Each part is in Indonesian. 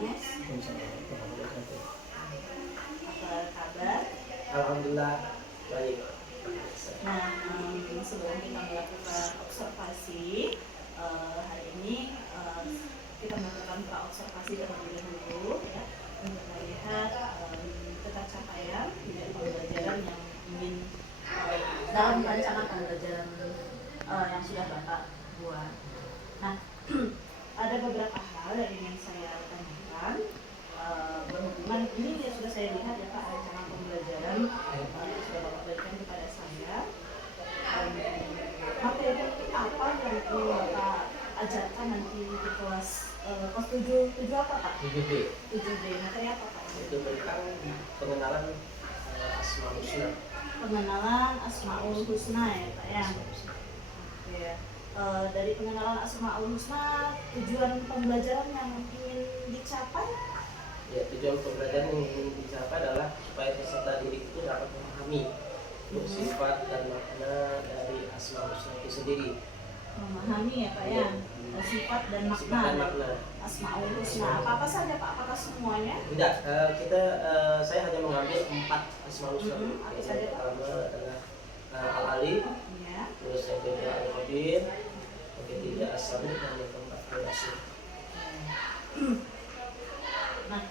Mas. Apa kabar? Alhamdulillah baik. Nah, sebelum kita melakukan observasi hari ini kita melakukan praobservasi terlebih dahulu ya, untuk melihat capaian bidang pembelajaran yang ingin dalam rancangan pembelajaran yang sudah Bapak buat. Nah, ada beberapa hal yang ingin saya tanyakan berhubungan ini ya, sudah saya lihat ya Pak, rancangan pembelajaran yang sudah Bapak berikan kepada saya. Materi apa yang Bapak ajarkan nanti di kelas 7 apa Pak? 7B. 7B. Materi apa Pak? Itu tentang pengenalan Asmaul Husna. Pengenalan Asmaul Husna ya Pak ya. Oke. Dari pengenalan Asmaul Husna, tujuan pembelajaran yang ingin dicapai? Ya, tujuan pembelajaran yang ingin dicapai adalah supaya peserta didik itu dapat memahami sifat dan makna dari Asmaul Husna itu sendiri. Memahami ya Pak ya, sifat dan makna dari Asmaul Husna. Apa saja Pak? Apakah semuanya? Tidak, saya hanya mengambil 4 Asmaul Husna. Apa saja Pak? Pertama adalah Al-Alif, terus yang kedua Al-Qadir, yang ketiga As-Samad, dan yang keempat Al-Basir. Nah,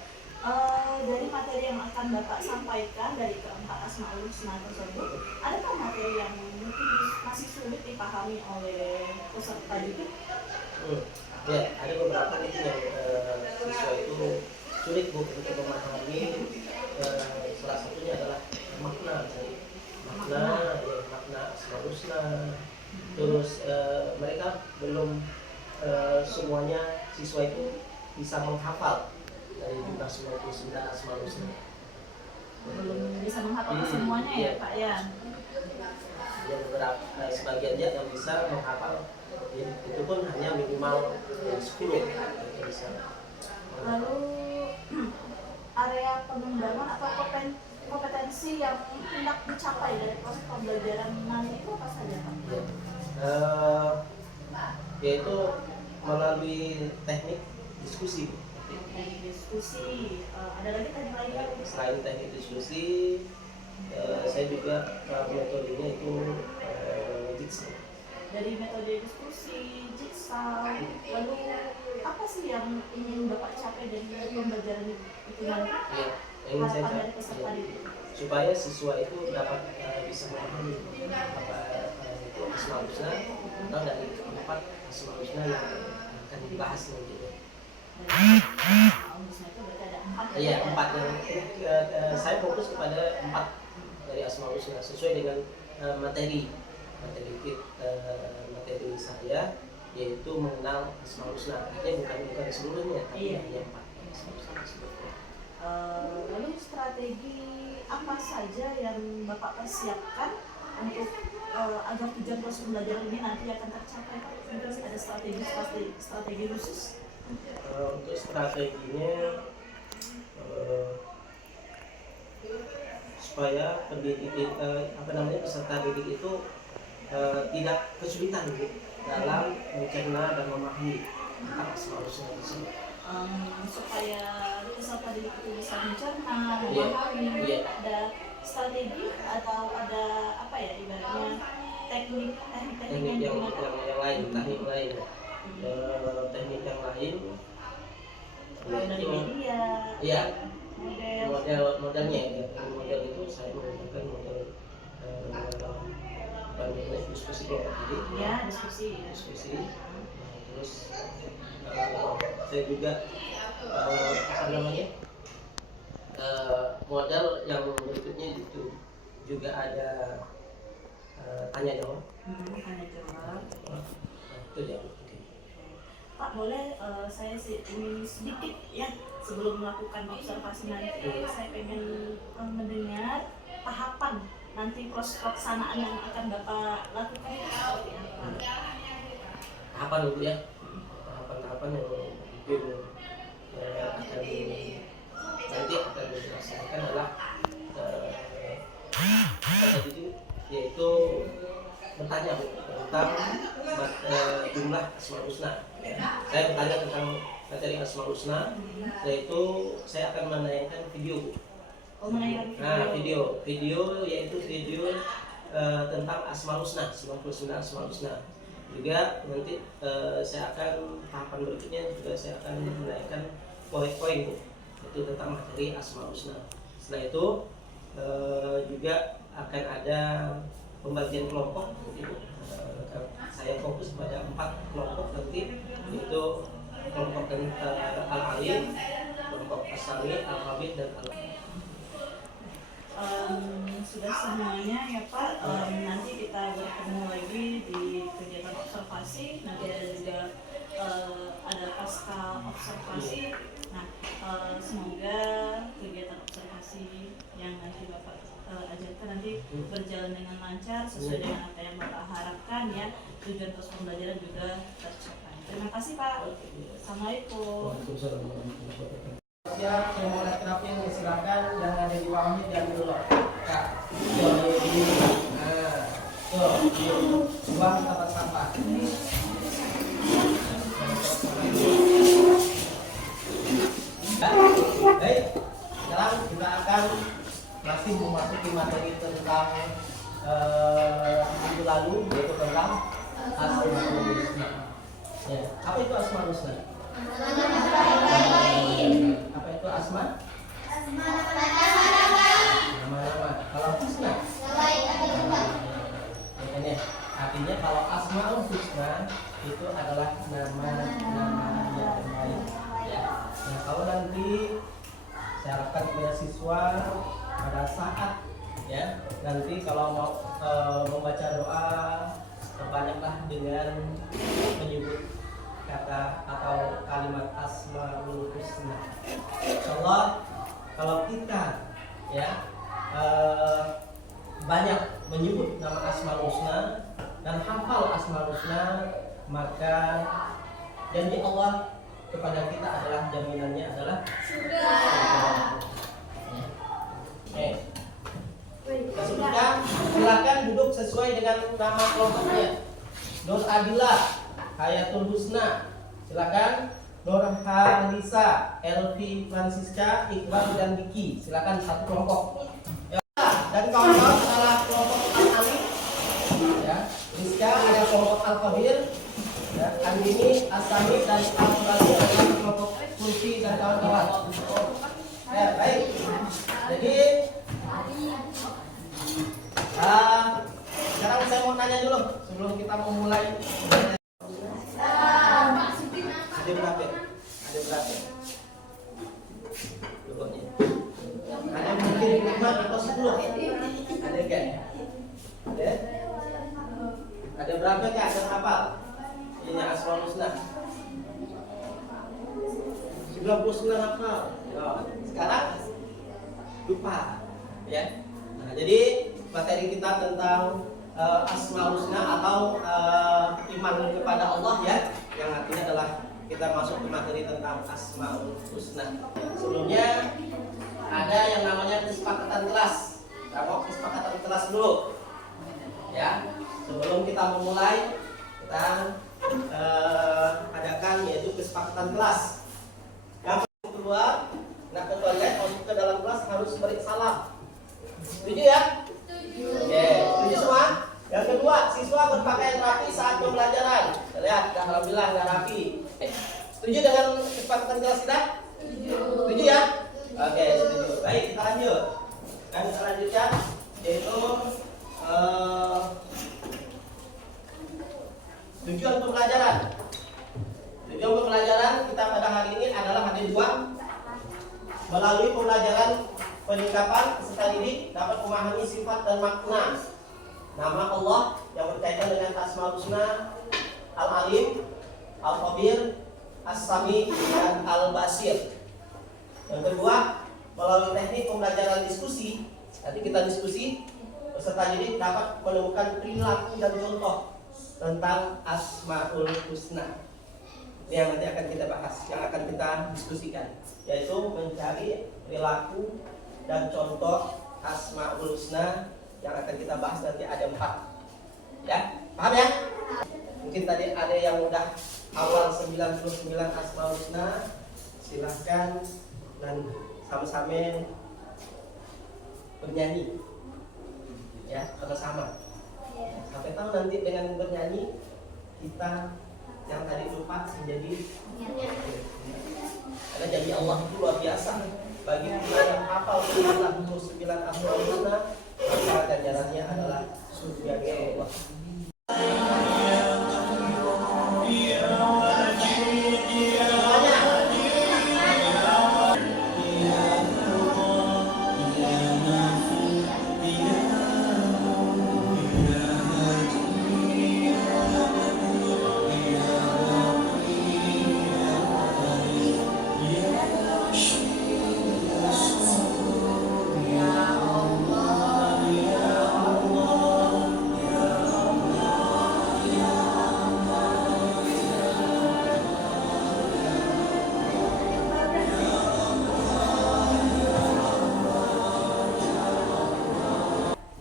dari materi yang akan Bapak sampaikan dari keempat Asmaul Husna tersebut, adakah materi yang mungkin masih sulit dipahami oleh peserta didik? Ya, ada beberapa mungkin yang siswa itu sulit untuk memahami. Salah satunya adalah makna Asmaul Husna. Terus mereka belum semuanya siswa itu bisa menghafal dari jumlah 99 Asmaul Husna. Belum bisa menghafal semuanya ya Pak ya. Yang beberapa sebagian dia yang bisa menghafal itu pun hanya minimal 10 yang bisa. Lalu area pengembangan atau kompetensi yang hendak dicapai dari proses pembelajaran nanti itu apa saja Pak? Yaitu melalui teknik diskusi. Teknik diskusi, ada lagi teknik lain Pak? Selain teknik diskusi, saya juga metodenya itu jigsaw. Dari metode diskusi, jigsaw, lalu apa sih yang ingin Bapak capai dari pembelajaran itu nanti? Ya, ingin saya Harapan dari peserta didik supaya siswa itu dapat bisa memahami apa itu Asmaul Husna atau dari 4 Asmaul Husna yang akan dibahas nanti. Asmaul Husna itu berarti ada 4 Iya, 4 yang saya fokus kepada 4 dari Asmaul Husna sesuai dengan materi saya, yaitu mengenal Asmaul Husna. Artinya bukan seluruhnya, tapi hanya 4 Asmaul Husna tersebut. Lalu strategi apa saja yang Bapak persiapkan untuk agar tujuan proses pembelajaran ini nanti akan tercapai? Mungkin ada strategi khusus? Untuk strateginya supaya peserta didik itu tidak kesulitan dalam mencerna dan memahami tentang Asmaul Husna tersebut. Supaya peserta didik itu bisa mencerna, memahami, ada strategi atau ada apa ya ibaratnya teknik yang lain, teknik yang lain. Dari media. Iya. Modelnya itu saya menggunakan model diskusi kelompok didik. Ya, diskusi. Terus saya juga model yang berikutnya itu juga ada tanya jawab. Itu ya. Pak, boleh saya ingin sedikit ya sebelum melakukan observasi nanti, saya pengen mendengar tahapan nanti proses pelaksanaan yang akan Bapak lakukan itu seperti apa? Tahapan dulu ya, tahapan yang mungkin akan dilaksanakan adalah yaitu bertanya tentang jumlah Asmaul Husna. Saya bertanya tentang materi Asmaul Asmaul Husna. Setelah itu saya akan menayangkan video. Oh, menayangkan Nah, video yaitu video tentang Asmaul Husna, 99 Asmaul Husna. Juga nanti saya akan tahapan berikutnya juga saya akan menayangkan poin-poin itu tentang materi Asmaul Husna. Setelah itu juga akan ada pembagian kelompok gitu. Saya fokus pada 4 kelompok nanti, yaitu kelompok Al-Alim, kelompok As-Sami, Al-Habib, dan sudah semuanya ya Pak. Nanti kita bertemu lagi di kegiatan observasi. Nanti ada juga ada pasca observasi. Nah, semoga kegiatan observasi yang nanti Bapak ajarkan nanti berjalan dengan lancar sesuai dengan apa yang Bapak harapkan ya. Tujuan terus pembelajaran juga tercapai. Terima kasih Pak. Assalamualaikum. Siap, saya mau lihat terapi yang silakan yang ada di bawahnya jangan dulu. Kak, buang tempat sampah. Baik, sekarang kita akan masih memasuki materi tentang minggu lalu, yaitu tentang Asmaul Husna. Ya, apa itu Asmaul Husna? Apa itu asma? Nama-nama. Kalau husna? Ya, artinya kalau Asmaul Husna itu adalah nama-nama yang baik. Ya. Nah, kalau nanti saya harapkan kepada siswa pada saat ya nanti kalau mau membaca doa banyaklah dengan menyebut kata atau kalimat Asmaul Husna. Insyaallah kalau kita ya banyak menyebut nama Asmaul Husna dan hafal Asmaul Husna, maka janji Allah kepada kita adalah jaminannya adalah surga. Sudah, silakan duduk sesuai dengan nama kelompoknya. Nur Adila, Hayatul Husna, silakan. Nur Halisa, Elvi Francisca, Iqbal dan Diki, silakan satu kelompok. Ya, dan kawan-kawan adalah kelompok Al-Ali, ya. Rizka ada kelompok Al-Kabir, ya. Andini, Asami dan Al-Basir adalah kelompok Kulfi dan kawan-kawan. Ya, baik. Jadi sekarang saya mau nanya dulu sebelum kita memulai. Ada berapa? Ada berapa? Pokoknya. Ada mungkin 5 atau 10? Ada kan? Ada? Ada berapa kan? Ada hafal? Ini Asmaul Husna. 99 hafal. Oh, sekarang lupa, ya. Nah, jadi materi kita tentang Asmaul Husna atau iman kepada Allah ya, yang artinya adalah kita masuk ke materi tentang Asmaul Husna. Sebelumnya ada yang namanya kesepakatan kelas. Kita mau kesepakatan kelas dulu, ya. Sebelum kita memulai, kita adakan yaitu kesepakatan kelas. Yang kedua, nah ketuanya masuk ke dalam kelas harus beri salam. Setuju ya? Oke, setuju semua? Yang kedua, siswa berpakaian rapi saat pembelajaran. Lihat, alhamdulillah nggak rapi. Setuju dengan kesepakatan kelas kita? Setuju ya? Oke, setuju. Baik, kita lanjut. Dan selanjutnya yaitu tujuan pembelajaran. Tujuan pembelajaran kita pada hari ini adalah ada 2. Melalui pembelajaran penyikapan peserta didik dapat memahami sifat dan makna nama Allah yang berkaitan dengan Asmaul Husna, Al-Alim, Al-Khabir, As-Sami, dan Al-Basir. Yang kedua, melalui teknik pembelajaran diskusi, nanti kita diskusi, peserta didik dapat menemukan perilaku dan contoh tentang Asmaul Husna. Ini yang nanti akan kita bahas, yang akan kita diskusikan, yaitu mencari perilaku dan contoh Asmaul Husna yang akan kita bahas nanti ada 4. Ya, paham ya? Mungkin tadi ada yang udah awal 99 Asmaul Husna, silahkan dan sama-sama bernyanyi ya, sama-sama. Sampai tahu nanti dengan bernyanyi kita yang tadi lupa menjadi karena jadi Allah itu luar biasa. Bagi kita yang hafal 99 Asmaul Husna, maka ganjarannya adalah surga Allah.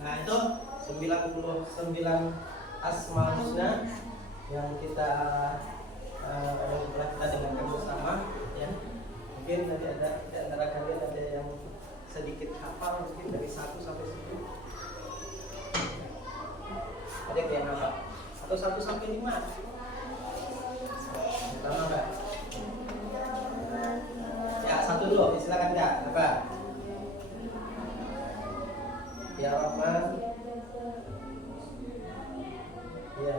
Nah itu 99 Asmaul Husna yang kita dengarkan bersama ya. Mungkin nanti ada di antara kalian ada yang sedikit hafal mungkin dari 1 sampai 10. Ada yang hafal? Atau 1 sampai 5? Pertama Kak. Ya, 1 dulu, silakan Kak. Apa? Ya Rahman. Ya.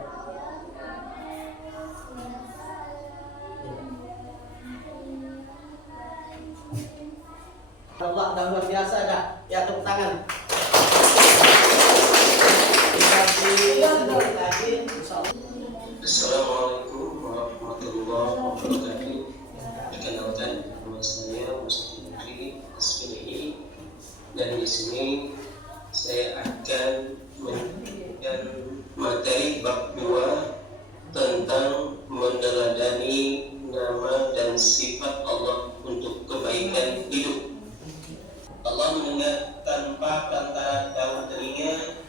Allah dah luar biasa dah. Ya, tepuk tangan. Assalamualaikum warahmatullahi wabarakatuh. Perkenalkan nama saya Mustaqim Asmini dan di sini saya akan memberikan materi bab 2 tentang meneladani nama dan sifat Allah untuk kebaikan hidup. Allah mendengar tanpa perantara daun telinga,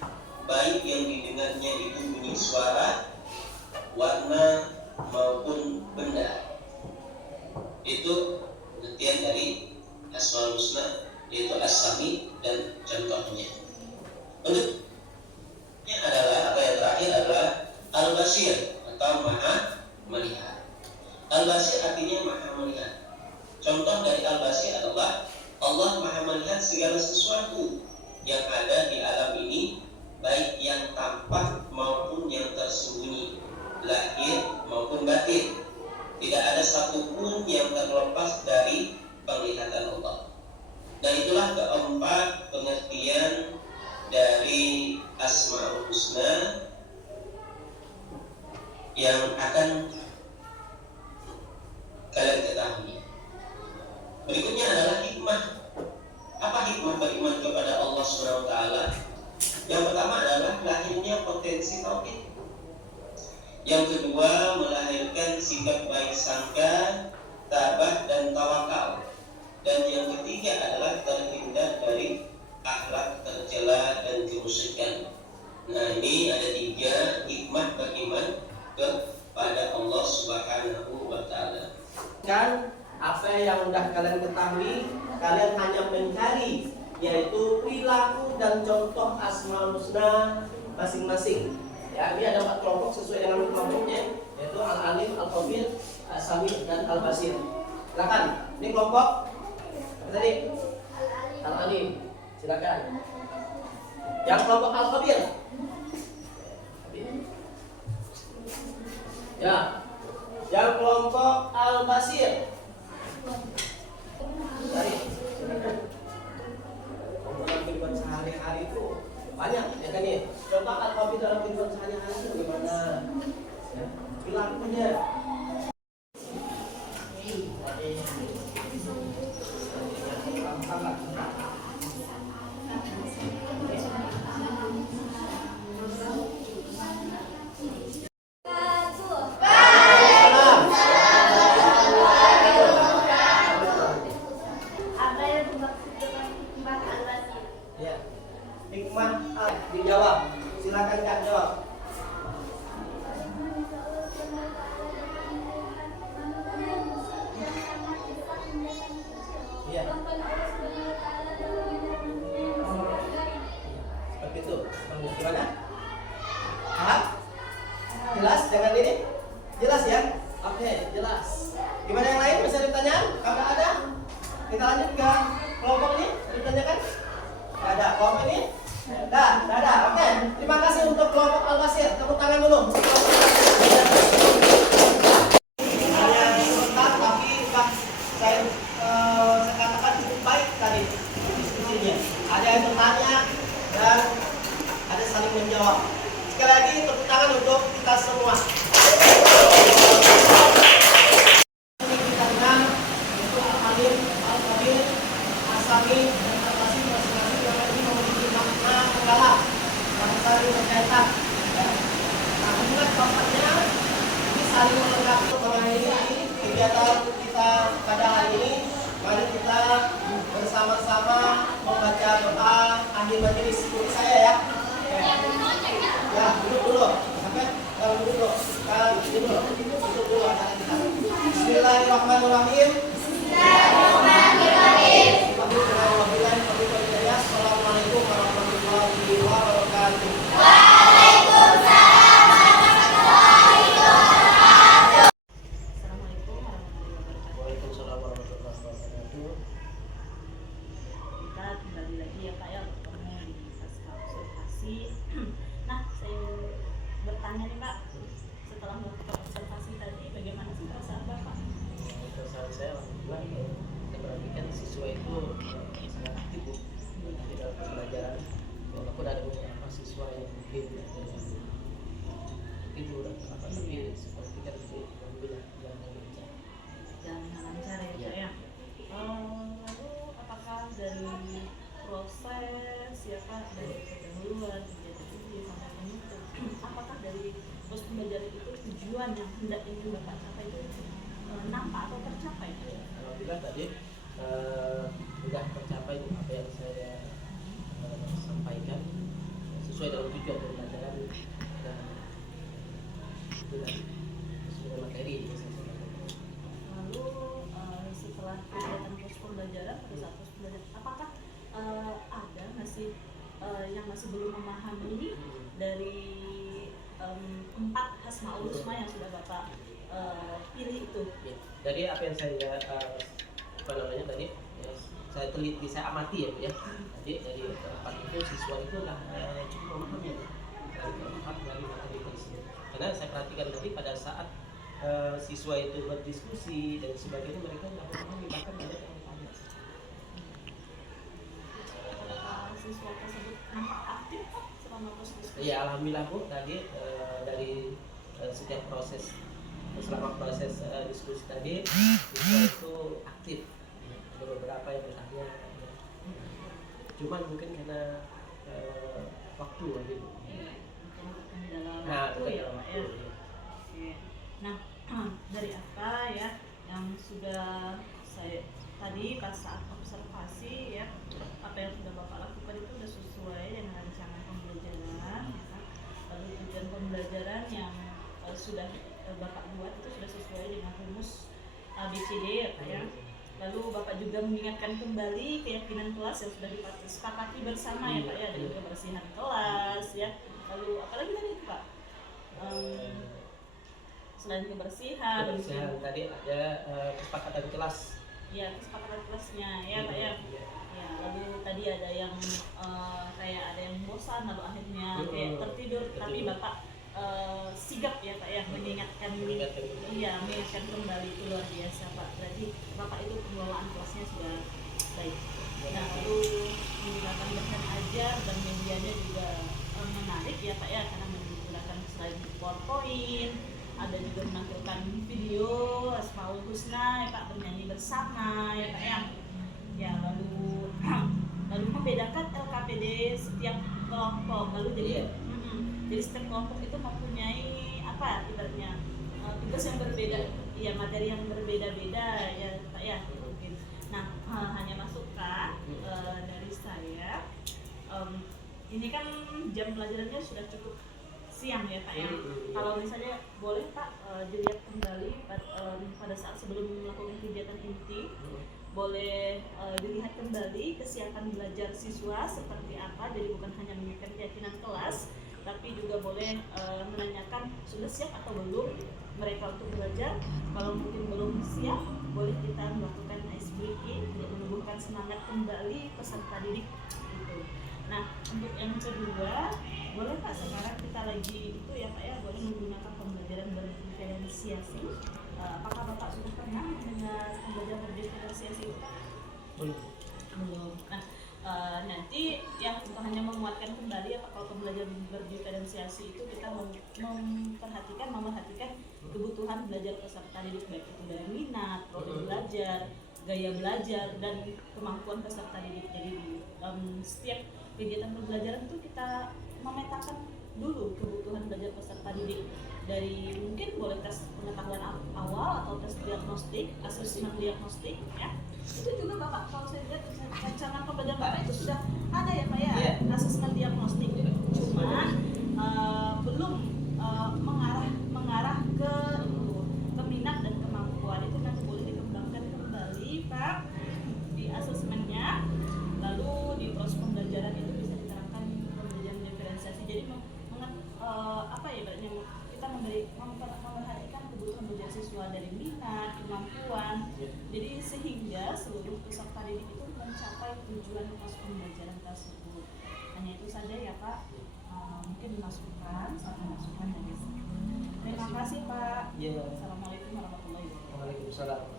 baik yang didengarnya itu bunyi suara, warna maupun benda. Itu pengertian dari Asmaul Husna, yaitu As-Sami dan contohnya. Bentuknya adalah, atau yang terakhir adalah Al-Basir atau Maha Melihat. Al-Basir artinya Maha Melihat. Contoh dari Al-Basir adalah Allah Maha Melihat segala sesuatu yang ada di alam ini, baik yang tampak maupun yang tersembunyi, lahir maupun batin. Tidak ada satupun yang terlepas dari penglihatan Allah. Dan itulah keempat pengertian dari Asmaul Husna yang akan kalian ketahui. Berikutnya adalah hikmah. Apa hikmah beriman kepada Allah SWT? Yang pertama adalah lahirnya potensi tauhid. Yang kedua, melahirkan sikap baik sangka, tabah dan tawakal. Dan yang ketiga adalah terhindar dari akhlak tercela dan kemusyrikan. Nah, ini ada 3 hikmah beriman kepada Allah Subhanahu wa Ta'ala. Kan apa yang sudah kalian ketahui, kalian hanya mencari yaitu perilaku dan contoh Asmaul Husna masing-masing. Ya, ini ada 4 kelompok sesuai dengan kelompoknya, yaitu Al-Alim, Al-Khabir, As-Sami dan Al-Basir. Silakan. Ini kelompok apa tadi? Al-Alim. Silakan. Yang kelompok Al-Khabir. Ya. Yang kelompok Al-Basir. Dari silakan. Dalam kehidupan sehari-hari itu banyak ya kan ya. Contoh Al-Khabir dalam kehidupan sehari-hari itu gimana? Ya, perilakunya. Hikmah dijawab. Silakan Kak jawab. Iya. Seperti itu. Gimana? Paham? Jelas dengan ini? Jelas ya? Oke, jelas. Gimana yang lain? Bisa ditanyaan? Kalau ada? Kita lanjut ke kelompok ini. Ditanyakan? Tidak ada. Kelompok ini? Tidak ada. Oke. Terima kasih untuk kelompok Al-Basir. Tepuk tangan dulu. Hanya sebentar, tapi saya katakan cukup baik tadi diskusinya. Ada yang bertanya dan ada saling menjawab. Sekali lagi tepuk tangan untuk kita semua. Kita dengar untuk Al-Halim, Al-Qadir, As-Sami, dan Al-Basir masing-masing yang ini memiliki makna mendalam yang saling berkaitan. Nah, hubungan keempatnya ini saling melengkapi. Mengakhiri kegiatan kita pada hari ini, mari kita bersama-sama membaca doa akhir majelis. Ikuti saya ya. Ya, duduk dulu. Sampai kalau duduk dulu. Sekarang duduk dulu acara kita. Bismillahirrahmanirrahim. Assalamualaikum warahmatullahi wabarakatuh. Assalamualaikum warahmatullahi wabarakatuh. Waalaikumsalam warahmatullahi wabarakatuh. Kita kembali lagi ya Pak ya bertemu di pasca observasi. Nah, saya bertanya nih Pak, setelah melakukan observasi tadi, bagaimana sih perasaan Bapak? Perasaan saya alhamdulillah kita perhatikan siswa itu sangat aktif Bu, di dalam pembelajaran. Walaupun ada beberapa siswa yang mungkin tidur atau apa, tapi seperti kan itu alhamdulillah jalan lancar. Jalan lancar ya Pak ya. Lalu apakah dari proses ya Pak, dari pendahuluan kegiatan ini sampai penutup, apakah dari proses pembelajaran itu tujuan yang hendak ingin Bapak capai itu nampak atau tercapai? Ya, alhamdulillah tadi sudah tercapai apa yang saya sampaikan sesuai dengan tujuan pembelajaran dan itu dan sesuai materi yang saya sampaikan. Lalu setelah kegiatan proses pembelajaran, pada saat proses pembelajaran, apakah ada masih yang masih belum memahami dari 4 Asmaul Husna yang sudah Bapak pilih itu? Ya, dari apa yang saya apa namanya tadi ya, saya teliti, saya amati ya Bu ya. Jadi dari keempat itu siswa itu lah cukup memahami ya, dari keempat dari materi tersebut. Karena saya perhatikan tadi pada saat siswa itu berdiskusi dan sebagainya, mereka tidak memahami, bahkan ada yang bertanya. Apakah siswa tersebut nampak aktif Pak selama proses diskusi? Ya alhamdulillah Bu, tadi dari setiap proses selama proses diskusi tadi siswa itu aktif. Ada beberapa yang bertanya, ya. Cuman mungkin karena waktu gitu. Mungkin kendala Nah, waktu ya Pak ya. waktu. Oke. Nah, dari apa ya yang sudah saya tadi pas saat observasi ya, apa yang sudah Bapak lakukan itu sudah sesuai dengan rancangan pembelajaran ya kan? Lalu tujuan pembelajaran yang sudah Bapak buat itu sudah sesuai dengan rumus ABCD ya Pak ya. Lalu Bapak juga mengingatkan kembali keyakinan kelas yang sudah disepakati bersama ya Pak ya, dengan kebersihan kelas ya. Lalu apalagi tadi itu Pak? Selain kebersihan Tadi ada kesepakatan kelas. ya, kesepakatan kelasnya ya Pak ya. Ya, lalu tadi ada yang kayak ada yang bosan lalu akhirnya kayak tertidur, tapi Bapak sigap ya Pak ya mengingatkan kembali, itu luar biasa Pak. Berarti Bapak itu pengelolaan kelasnya sudah baik. Nah, lalu menggunakan bahan ajar dan medianya juga menarik ya Pak ya, karena menggunakan selain PowerPoint, ada juga menampilkan video Asmaul Husna ya Pak, bernyanyi bersama ya Pak ya. Ya, lalu membedakan LKPD setiap kelompok. Lalu jadi setiap kelompok itu mempunyai apa ibaratnya tugas yang berbeda, ya materi yang berbeda-beda ya Pak ya mungkin. Nah, hanya masukan dari saya, ini kan jam pelajarannya sudah cukup siang ya Pak ya. Kalau misalnya boleh Pak dilihat kembali pada saat sebelum melakukan kegiatan inti, boleh dilihat kembali kesiapan belajar siswa seperti apa. Jadi bukan hanya mengingatkan keyakinan kelas, tapi juga boleh menanyakan sudah siap atau belum mereka untuk belajar. Kalau mungkin belum siap, boleh kita melakukan ice breaking untuk menumbuhkan semangat kembali peserta didik gitu. Nah, untuk yang kedua, boleh Pak sekarang kita lagi itu ya Pak ya, boleh menggunakan pembelajaran berdiferensiasi. Apakah Bapak sudah pernah mendengar pembelajaran berdiferensiasi itu Pak? Belum. Belum. Nah, nanti ya untuk hanya menguatkan kembali ya Pak, kalau pembelajaran berdiferensiasi itu kita memerhatikan kebutuhan belajar peserta didik, baik itu dari minat, profil belajar, gaya belajar, dan kemampuan peserta didik. Jadi di setiap kegiatan pembelajaran itu kita memetakan dulu kebutuhan belajar peserta didik, dari mungkin boleh tes pengetahuan awal atau tes diagnostik, asesmen diagnostik ya. Itu juga Bapak, kalau saya lihat rancangan pembelajaran Bapak itu sudah ada ya Pak ya, asesmen diagnostik. Cuma belum mengarah ke minat dan kemampuan. Itu nanti boleh dikembangkan kembali Pak di asesmennya. Lalu di proses pembelajaran itu bisa diterapkan pembelajaran diferensiasi. Jadi kita memperhatikan kebutuhan belajar siswa dari minat, kemampuan. Jadi sehingga seluruh peserta didik itu mencapai tujuan proses pembelajaran tersebut. Hanya itu saja ya Pak. Mungkin masukan dari saya. Terima kasih Pak. Ya. Assalamualaikum warahmatullahi wabarakatuh. Waalaikumsalam.